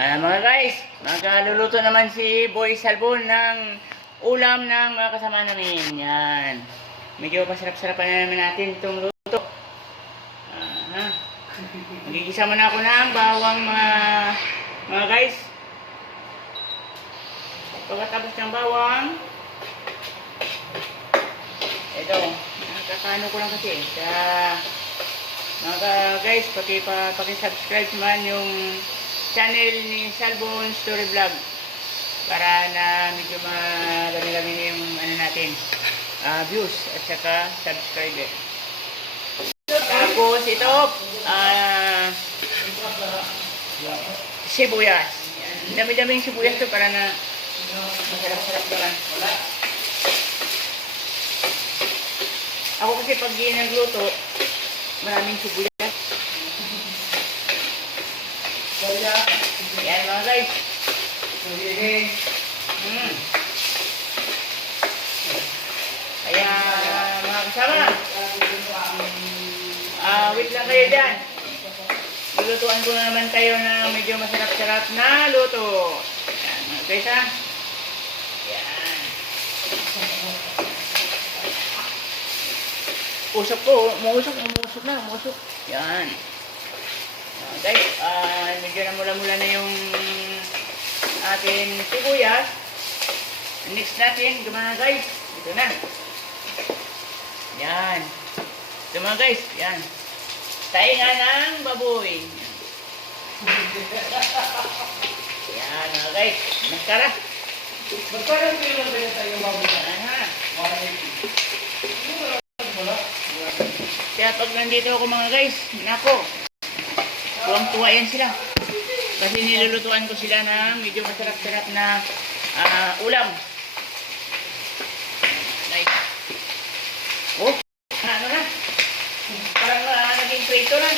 Mga guys, magluluto naman si Boy Salbon ng ulam ng mga kasama namin. Yan. Medyo pasarap-sarapan na naman natin itong luto. Magigisa muna ako ng bawang mga guys. Pagkatapos ng bawang, ito, nakakano ko lang kasi. Mga guys, paki-subscribe naman yung channel ni Salbon Story Vlog para na medyo magami-gami yung natin views at saka subscriber. Tapos ito sibuyas. Dami-daming sibuyas to para na masarap-sarap naman. Ako kasi pag nagluto, maraming sibuyas. Yan mga guys. Kaya mga kasama, wait lang kayo dyan. Lulutuan ko na naman kayo na medyo masarap-sarap na luto. Yan mga guys ha. Yan. Usok po. Umusok na. Yan. Guys, medyo na mula-mula na yung ating sibuyas. Next natin, mga guys, ito na. Yan. Ito mga guys, yan. Tainga ng baboy. Yan mga guys, maskara. Magkano kilo na yung baboy? Kaya pag nandito ako mga guys, nako, tuwang-tuwa yan sila. Kasi nilulutuan ko sila ng medyo masarap-sarap na ulam. Nice. Oh, ano na? Parang naging prito na.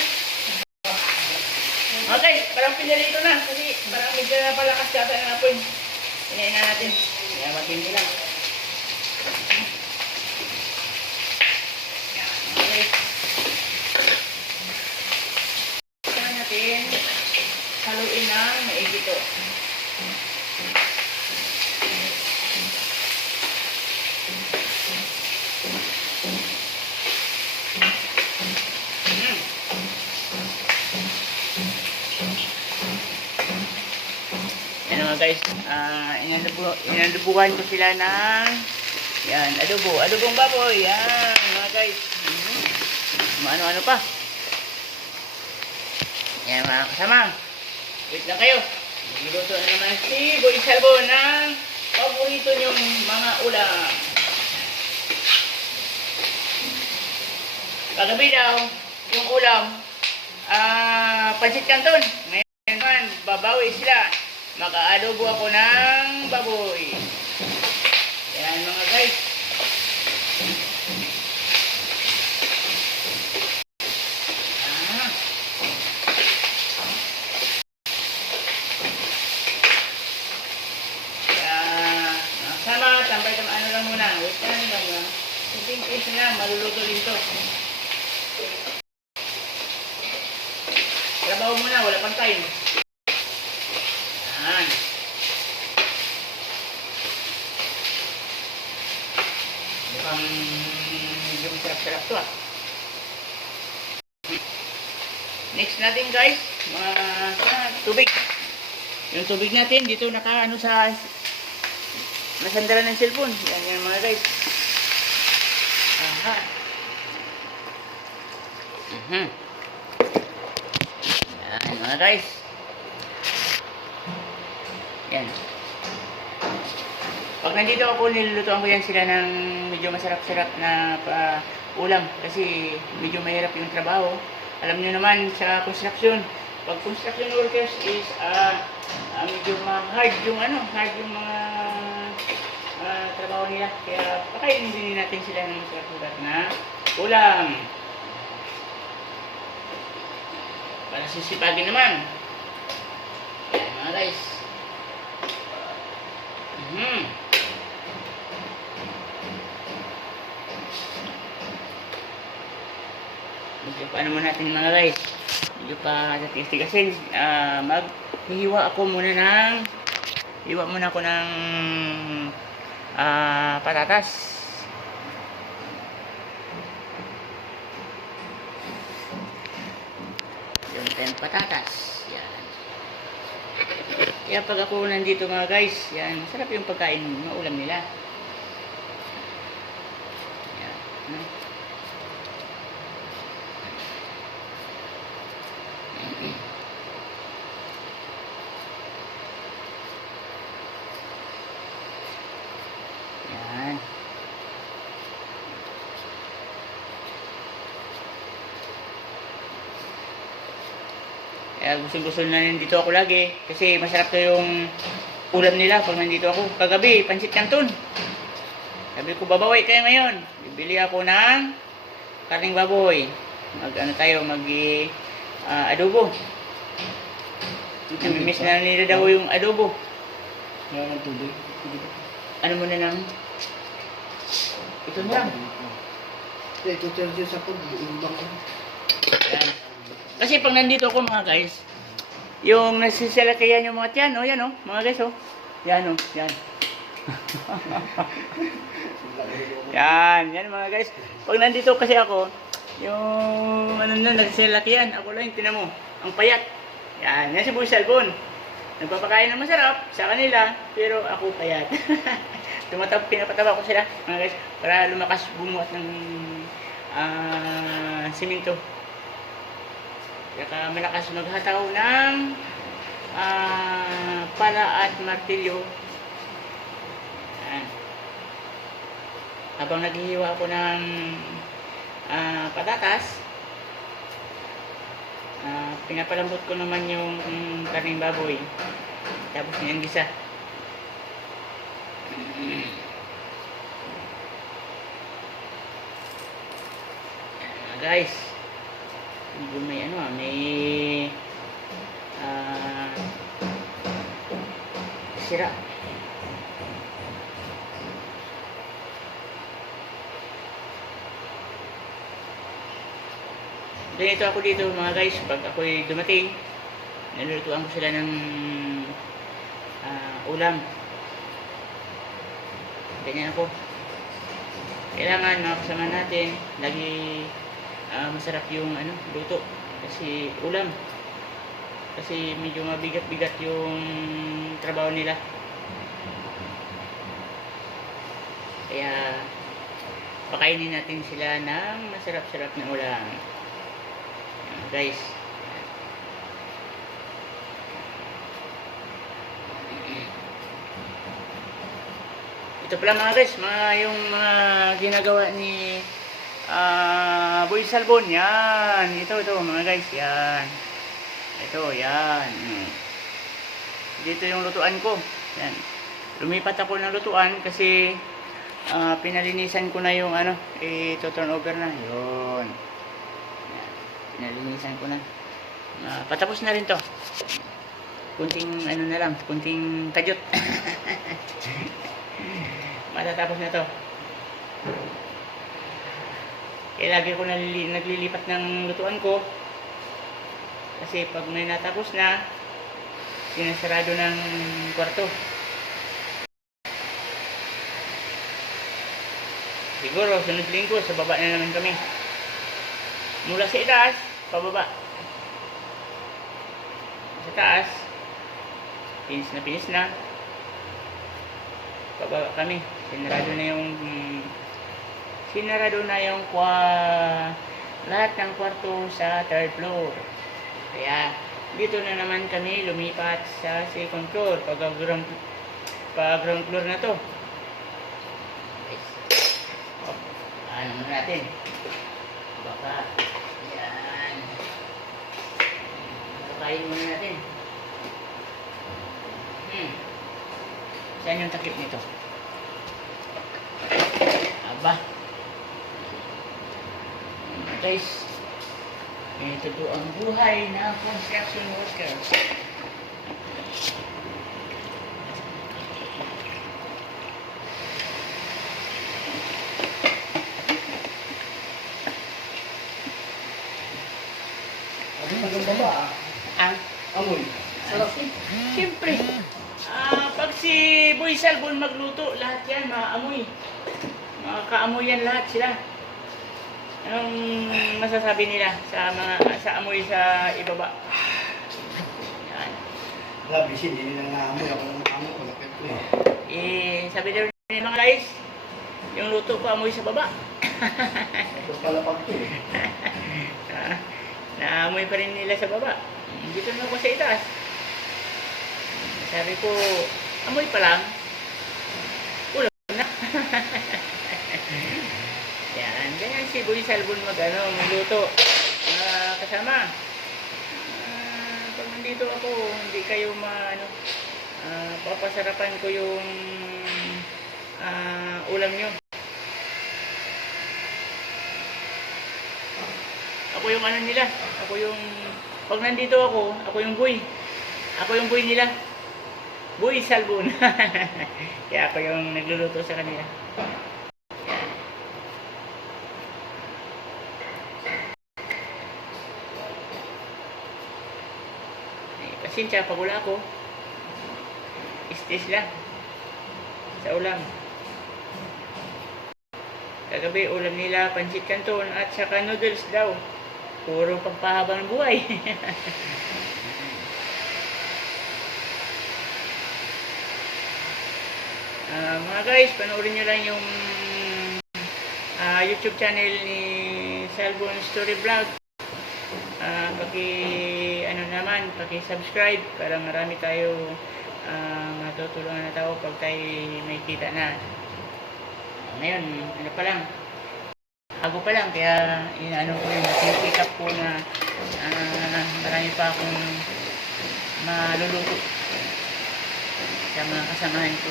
Okay, parang pinalito na. Kasi parang medyo napalakas yata na po yun. Hinayin na natin. Kaya matindi lang. Okay. Haluin ng maigi ito. Yan mga guys, inalubuhan ko sila ng yan, adobong baboy. Yan mga guys. Ano-ano pa. Yan mga kasama. Wait lang kayo. Magluto na naman si Boy Salbon ng paborito niyong mga ulam. Kagabi daw, yung ulam, pancit canton. Ngayon naman, babawi sila. Maka-adobo ako ng baboy. Yan mga guys. Maluluto din to. Trabaho muna, wala pang time. Yan. Mukhang yung sarap-sarap to Next natin guys, tubig. Yung tubig natin dito nakaano sa nasandalan ng cellphone. Yan mga guys. Yan mga guys. Yan. Pag nandito ako, nilulutuan ko yan sila ng medyo masarap-sarap na ulam. Kasi medyo mahirap yung trabaho. Alam nyo naman sa construction, pag construction workers is medyo hard yung mga trabaho nila. Kaya pakainin din natin sila ng masarap-sarap na ulam. Para sisipagin naman. Yan mga guys. Medyo paano mo natin mga guys. Medyo pa tigas-tigasin. Maghihiwa ako muna hiwa muna ako ng patatas. Yung tayong patatas. Yan. Kaya pag ako nandito mga guys, yan, sarap yung pagkain, maulam nila. Yan. Yan. Kaya gusto na nandito ako lagi kasi masarap to yung ulam nila pag nandito ako. Kagabi, pansit canton. Sabi ko, babawi kayo ngayon. Bibili ako ng karning baboy. Mag adobo. Namimiss na nila daw yung adobo. Meron ng tubig. Ano muna lang? Ito na lang. Ito charge sa pag iubang ko. Yan. Kasi pag nandito ako mga guys, yung nasisalakayan yung mga tiyan, oh, yan oh, mga guys oh. Yan oh, yan. Yan mga guys. Pag nandito kasi ako, yung ano na nagsisalakayan, ako lang yung tinan mo, ang payat. Yan si Boy Salbon. Nagpapakain ng masarap sa kanila, pero ako payat. Pinapataba ko sila, mga guys, para lumakas bumuhat ng simento. Kaya malakas maghataw ng pala at martilyo. Yan. Habang naghihiwa ako ng patatas, pinapalambot ko naman yung karning baboy. Tapos yung gisa. Guys, may sira. Ganito ako dito mga guys, pag ako'y dumating, nilulutuan ko sila ng ulam. Ganyan ako. Kailangan mga kasama natin lagi masarap yung luto kasi ulam, kasi medyo mabigat-bigat yung trabaho nila, kaya pakainin natin sila ng masarap-sarap na ulam. Guys, ito pala mga guys, yung mga ginagawa ni Boy Salbon. Yan, ito mga guys, yan, ito, yan. Dito yung lutuan ko. Yan, lumipat ako ng lutuan kasi pinalinisan ko na yung turn over na yun. Yan, pinalinisan ko na. Patapos na rin to. Kunting na lang, kunting tadyot. Matatapos na to. Kaya lagi ko naglilipat ng lutuan ko kasi pag may natapos na, sinasarado ng kwarto. Siguro sunod linggo sa baba na naman kami, mula sa itaas pababa. Sa taas pinis na pababa kami. Sinarado na yung lahat ng kwarto sa third floor. Kaya dito na naman kami lumipat sa second floor pag ground floor na to. Ano muna natin, baka yan, kakain muna natin. Saan yung takip nito? Aba, guys, ito po ang buhay ng construction workers. talagang baba ah. Ah, Amoy. Sarap. siyempre. Pag si Boy Salbon magluto, lahat yan maamoy. Makakaamoy yan lahat sila. Anong masasabi nila sa amoy sa ibaba? Yan. Grabe siya, hindi nila naamoy. Ako lang naamoy ko. Lapit ko eh. Sabi daw nila mga guys, yung luto ko amoy sa baba. Ito pala pag ko eh. Naamoy pa rin nila sa baba. Dito na ako sa itaas. Sabi ko, amoy pa lang. Ulam na. Yan, ganyan si Boy Salbon magluto. Kasama. Pag nandito ako, hindi kayo papasarapan ko yung ulam nyo. Ako yung nila. Pag nandito ako yung boy. Ako yung boy nila. Boy Salbon. Kaya ako yung nagluluto sa kanila. Yan. Pasensya pag wala ako. Istis lang. Sa ulam. Kagabi ulam nila pancit canton at saka noodles daw. Puro pagpahabang buhay. Mga guys, panoorin nyo lang yung YouTube channel ni Salbon Story Vlog. Paki-subscribe para marami tayo matutulungan na tao pag tayo may kita na. Ngayon, pa lang. Bago pa lang, kaya ko yun, pick up ko na marami pa akong maluluto sa mga kasamahan ko.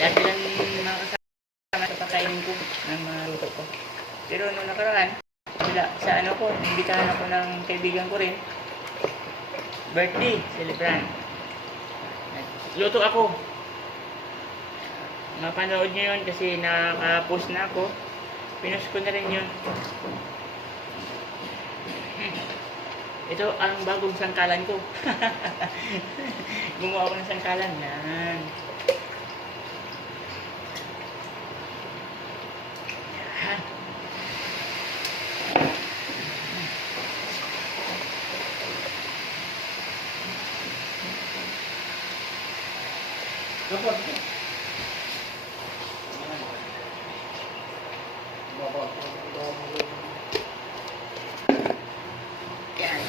Lagi lang mga kasama sa pakainin ko ng mga luto ko. Pero nung nakaraan, sa imbitahan ako ng kaibigan ko rin, birthday, celebrant. Luto ako. Mapanood nyo yun kasi naka-post na ako. Pinost ko na rin yun. Ito ang bagong sangkalan ko. Gumawa ako ng sangkalan. Yan. Yan. Kapag Yan.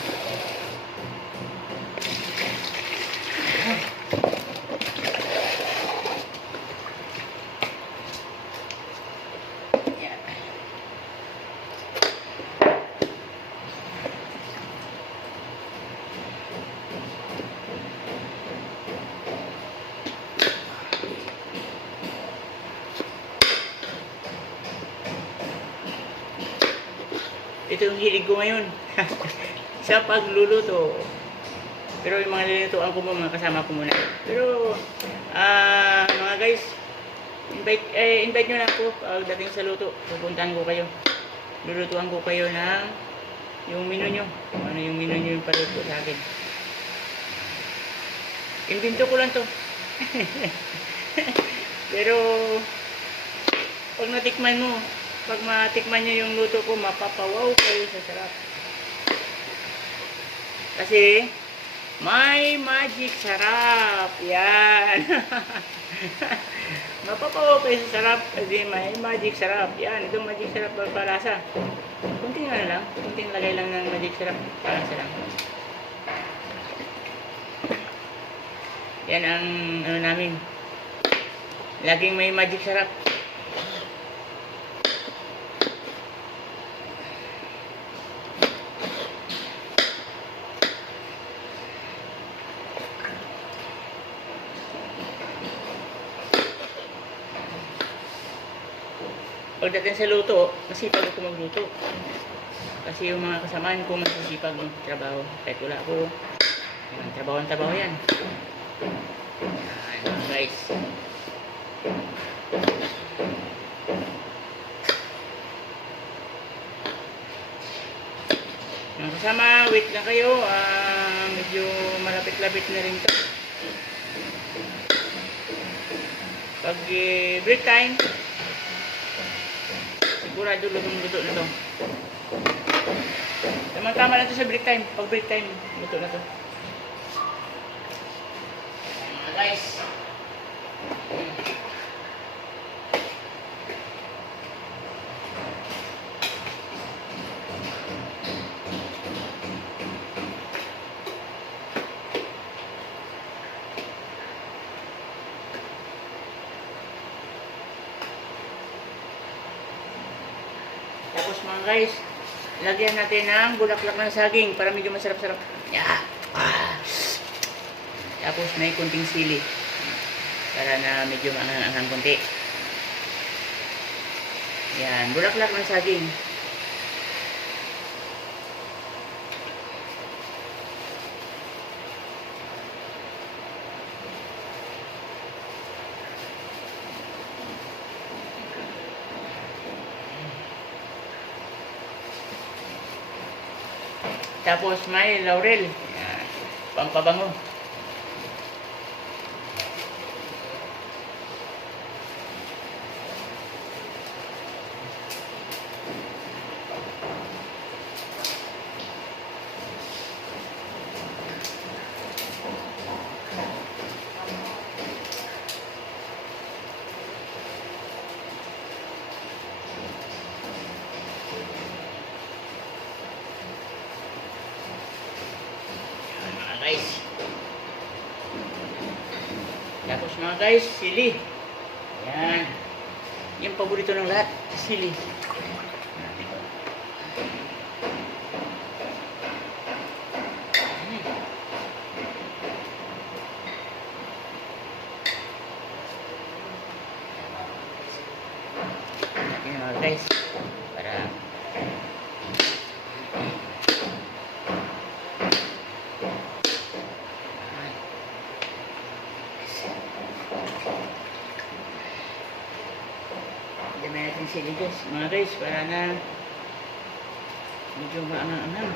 Yan. Ito yung hilig ko ngayon. Sa pagluluto. Pero yung mga nilutuan ko mga kasama ko muna. Pero, mga guys, invite nyo na ako pagdating sa luto. Pupuntahan ko kayo. Lulutuan ko kayo ng yung menu nyo. Ano yung menu nyo yung paluto sa akin. Invento ko lang to. Pero, pag natikman mo, pag matikman nyo yung luto ko, mapapawaw kayo sa sarap. Kasi, may magic sarap. Yan. Mapapawaw kayo sa sarap. Kasi may magic sarap. Yan. Itong magic sarap palasa. Kunting lang. Kunting lagay lang ng magic sarap. Palasa lang. Yan ang namin. Laging may magic sarap. Pagdating sa luto, masipag ako magluto. Kasi yung mga kasamaan ko masisipag magtrabaho. Kahit wala ako, trabaho yan. Ayan, guys. wait lang kayo. Medyo malapit-lapit na rin to. Pag break time, sigurado lutong-luto na to. Tama-tama na to sa break time. Pag break time, luto na to. Mga guys. Tapos mga guys, lagyan natin ng bulaklak ng saging para medyo masarap-sarap. Yeah. Tapos may kunting sili para na medyo angang kunti. Yan, bulaklak ng saging. Tapos may laurel. Yan. Pampabango. Guys. Tapos mga guys, sili. Yan. Yung paborito ng lahat, sili. Yan mga guys. Para dami natin sili guys, mga guys, para na medyo maangang-angang.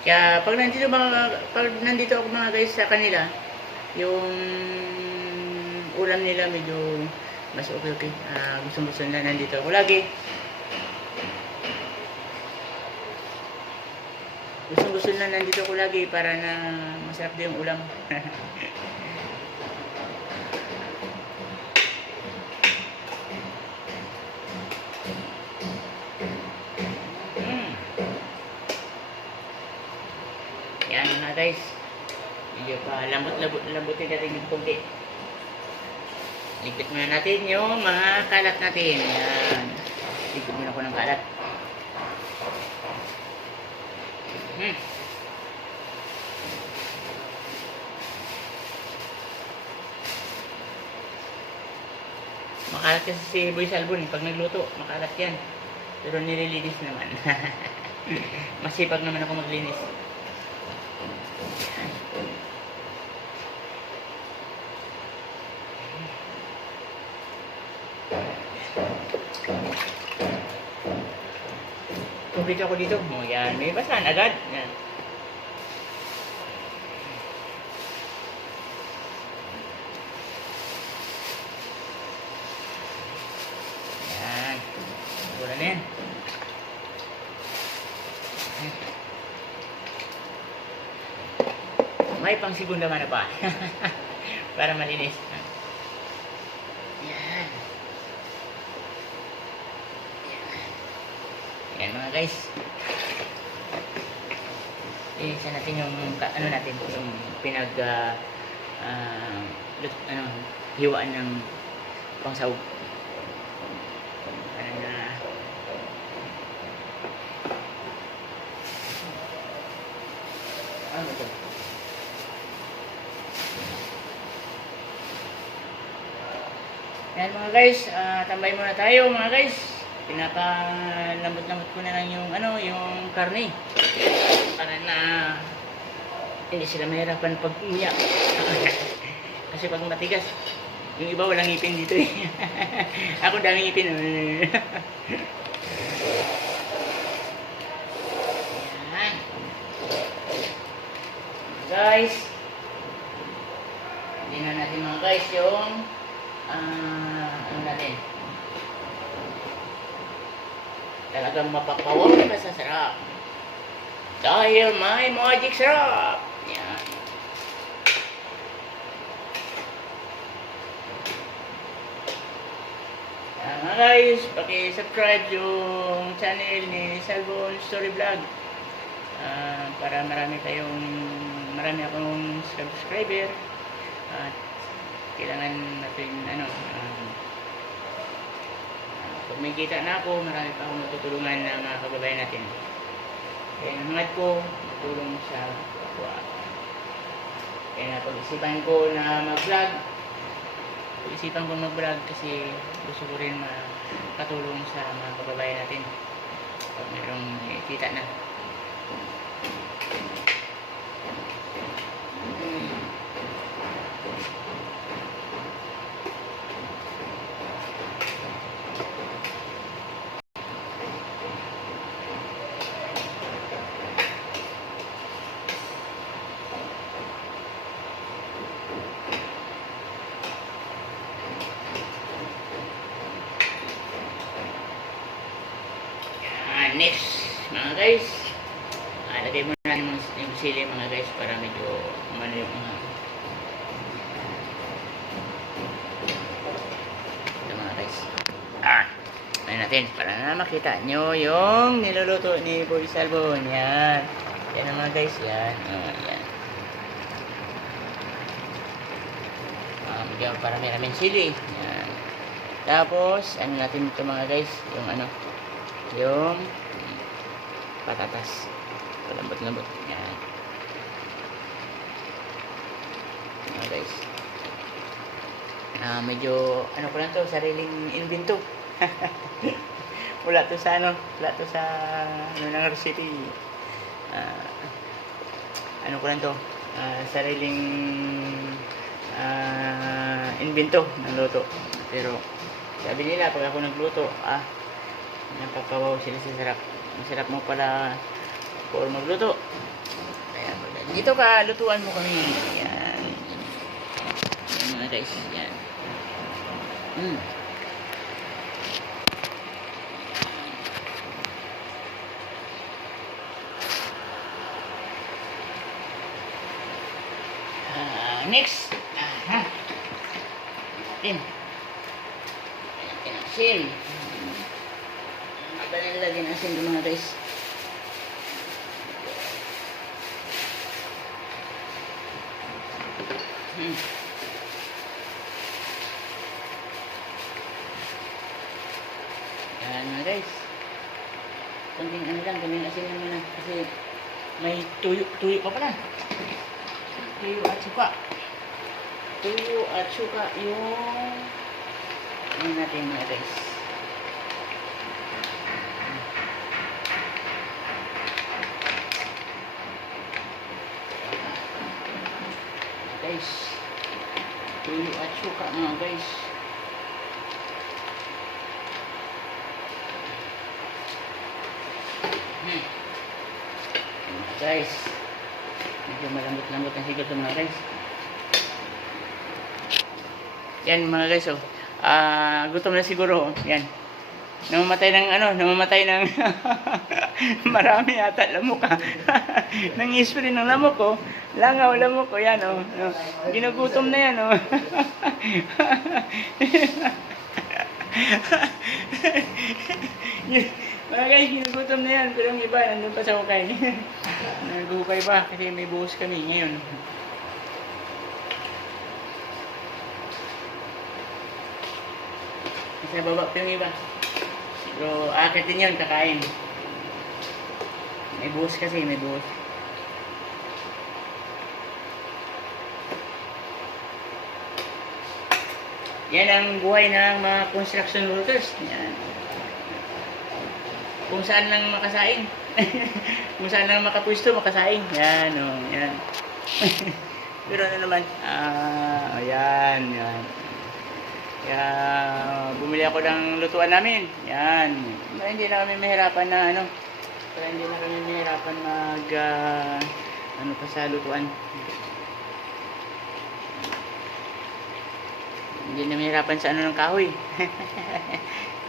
Kaya pag nandito ako mga guys sa kanila, yung ulam nila medyo mas okay. Gusto na nandito ako lagi. Gusto na nandito ako lagi para na masarap din yung ulam. Yan mga guys. Medyo pa lambutin natin yung kunti. Ligpit muna natin yung mga kalat natin. Yan. Ligpit muna ko ng kalat. Makalat kasi si Boy Salbon. Pag nagluto, makalat yan. Pero nililinis naman. Masipag naman ako maglinis. Tubig ako dito. O yan, may basahan agad. Yan. Yan. Wala na yan. May pang segunda mana pa. Para malinis. Yan. mga guys. Isa natin yung ano natin, yung pinag hiwaan ng pangsahog. Ano na ano to? Yan mga guys, tambay muna tayo mga guys. Pinapalambot-lambot ko na lang yung ano, yung karne. Para na hindi sila mahirapan pag umiyak. Kasi pag matigas, yung iba walang ngipin dito eh. Ako daming ngipin. Yan. Guys, hindi na natin mga guys yung ano natin. Talagang mapapawag na sa sarap. Dahil may magic sarap. Yan. Mga guys, paki-subscribe yung channel ni Salvon Story Vlog. Para marami akong subscriber. At kailangan natin pag may kita na ako, marami pa akong matutulungan ng mga kababayan natin. Kaya hangad ko matulong sa kapwa. Kaya napag-isipan ko na mag-vlog. Pag-isipan ko mag-vlog kasi gusto ko rin makatulong sa mga kababayan natin pag mayroong kita na. Next mga guys, lagay mo na yung sili mga guys para medyo umano yung ito mga guys. Ano natin para na makita nyo yung niluluto ni Boy Salvon. Yan yan mga guys, yan yan. Medyo para may raming sili. Yan. Tapos ano natin ito mga guys, yung patatas. Lambot-lambot. Yan. Mga guys. Medyo, ko lang to, sariling invento. Wala to sa ng recipe. Ko lang to, sariling invento ng luto. Pero, sabi nila, pag ako nagluto, napapawaw sila sa sarap. Ang sarap mo pala for magluto. Ayan, dito ka, lutuan mo kami. Yan. Yan mga guys. Yan. Next. Asin. Ba nilagyan ng asin mga guys. Yan mga guys. Kunting kunting asin lang muna kasi may tuyo pa pala. Tuyo at suka yung natin mga guys. Guys, tuyo at suka mga guys. Guys, medyo malambot-lambot ang siguro mga guys. Yan mga guys, gutom na siguro. Yan. Namamatay ng marami ata lamok Nang-spray ng lamok ko. Langaw lamok ko yan Ginugutom na yan Mga guys, ginugutom na yan. Pero yung iba, nandun pa sa hukay. Naghuhukay pa kasi may buhos kami ngayon. Nasa baba pa yung iba. Pero akit din yun, kakain. May buhos kasi, may buhos. Yan ang buhay ng mga construction workers. Yan. Kung saan lang makasain. Kung saan lang makapwesto, makasain. Yan, o. Oh, yan. Pero ano naman, ayan, yan. Kaya, bumili ako ng lutuan namin. Yan. Para hindi na kami mahirapan na, ano, para hindi na kami mahirapan mag, ano pa sa lutuan. Hindi na mahirapan sa ano ng kahoy.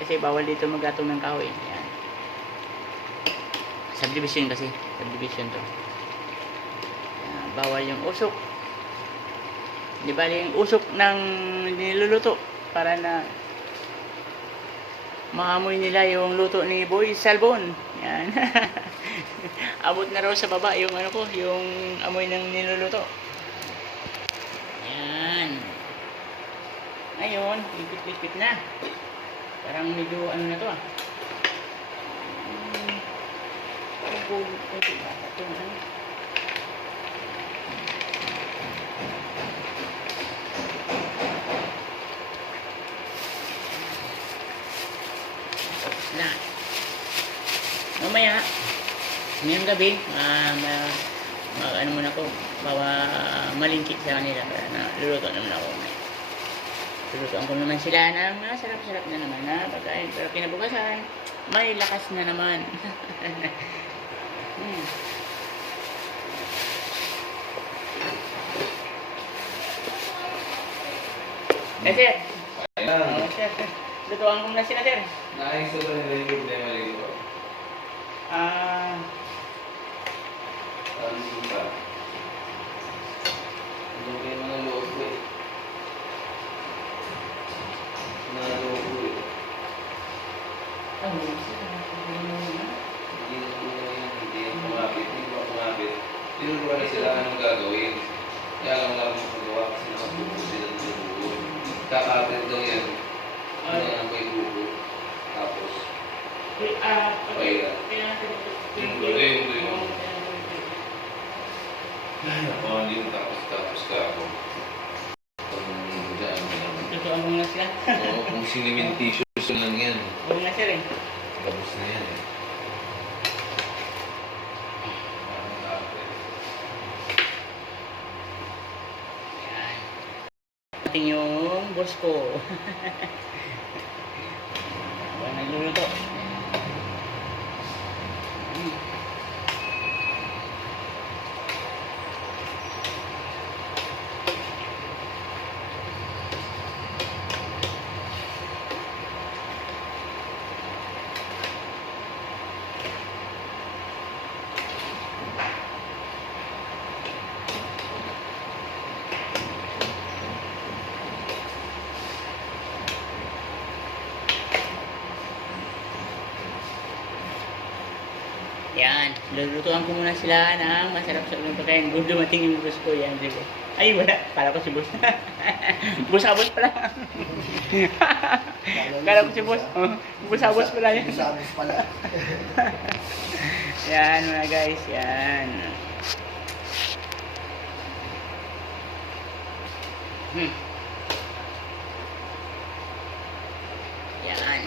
Kasi bawal dito maggatong ng kahoy. Yan. Subdivision kasi. Subdivision to. Yan. Bawal yung usok. Di bali yung usok ng niluluto. Para na maamoy nila yung luto ni Boy Salbon. Yan. Abot na raw sa baba yung ano ko, yung amoy ng niluluto. Yan. Ngayon, ipit-ipit na. Parang medyo ano na to ah. Parang kunti na ito ano. Tapos na. Mamaya, ngayong gabi, ano muna ko, malingkit sa kanila para na luluto naman ako. Lulutuan ko naman sila ng sarap-sarap na naman na pagkain. Pero kinabukasan, may lakas na naman. Sir. Ayan. Sir. Lutuan ko muna sila, sir. Naayos na ba nila yung problema dito? Ano yung ba? Ano kayo mga loob eh? Mga loob eh. Hindi na po na yan. Hindi yan kumapit. Hindi ba kumapit? Tinuruan na sila anong gagawin. Kaya lang wala mong magawa kasi nakabuko sila ng buko. Kakapit daw yan. Ano yan may buko. Tapos, ako, hindi mo tapos ka ako. Lutuan ko muna sila. Oo, kung sinimentisyo lang yan. Huwag na, sir eh. Tapos na yan eh. Yan. Ating yung boss ko. Habang nagluluto. Yan, lulutuan ko muna sila ng masarap sa ulang pagkain. Kung dumating yung boss ko, yan, di ba? Ay, wala. Kala ko si boss. Boss abos pala. Kala ko si boss. Oh, boss abos pala yan. Sabos pala. Yan mga guys, yan. Yan.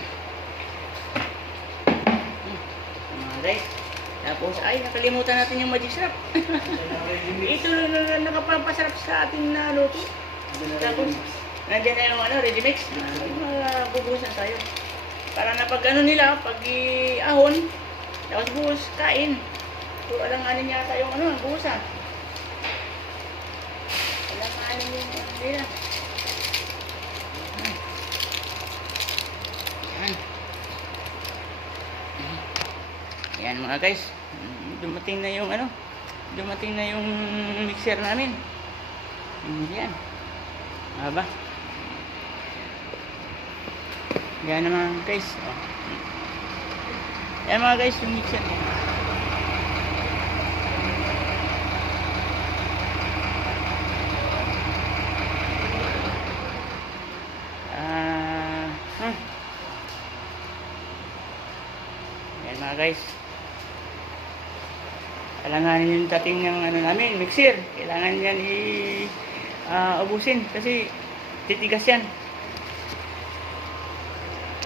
Mga guys. Tapos, ay, nakalimutan natin yung magic syrup. Ito na nakapapasarap sa ating na luto. Tapos, nandiyan na yung ready mix. Bubuhusan tayo. Para na pag ano nila, pag ahon, tapos buhos, kain. So, alanganin yata yung buhusan. Alanganin yung nila. Yan mga guys, dumating na yung mixer namin. Yan. Aba. Yan naman guys. Yan mga guys, yung mixer niya. Yan mga guys. Kailangan yung dating ng ano namin, mixer. Kailangan yan ubusin kasi titigas yan.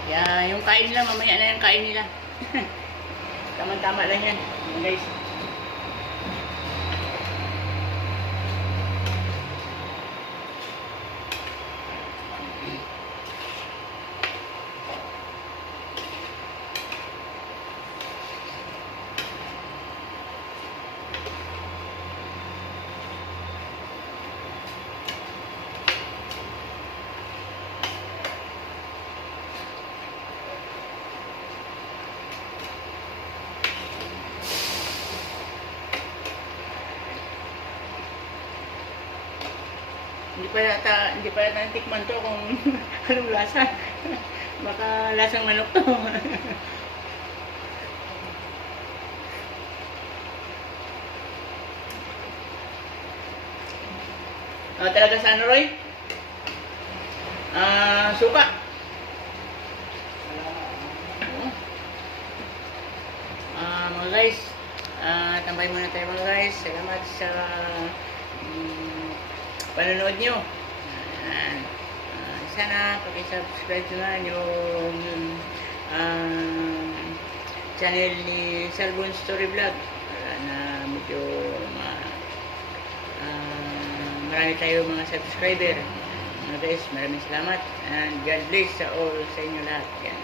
Kaya yung kain nila, mamaya na yung kain nila. Tama-tama lang yan, guys. Hindi pa yata natikman to kung anong lasa. Baka lasang manok to. Talaga sa ano, Roy? Suka. Mga guys, tambay muna tayo mga guys. Salamat sa panonood nyo. Sana pag-subscribe nyo na yung channel ni Salbon Story Vlog para na medyo marami tayo mga subscriber. Mga guys, maraming salamat and God bless sa all sa inyo lahat. Yan.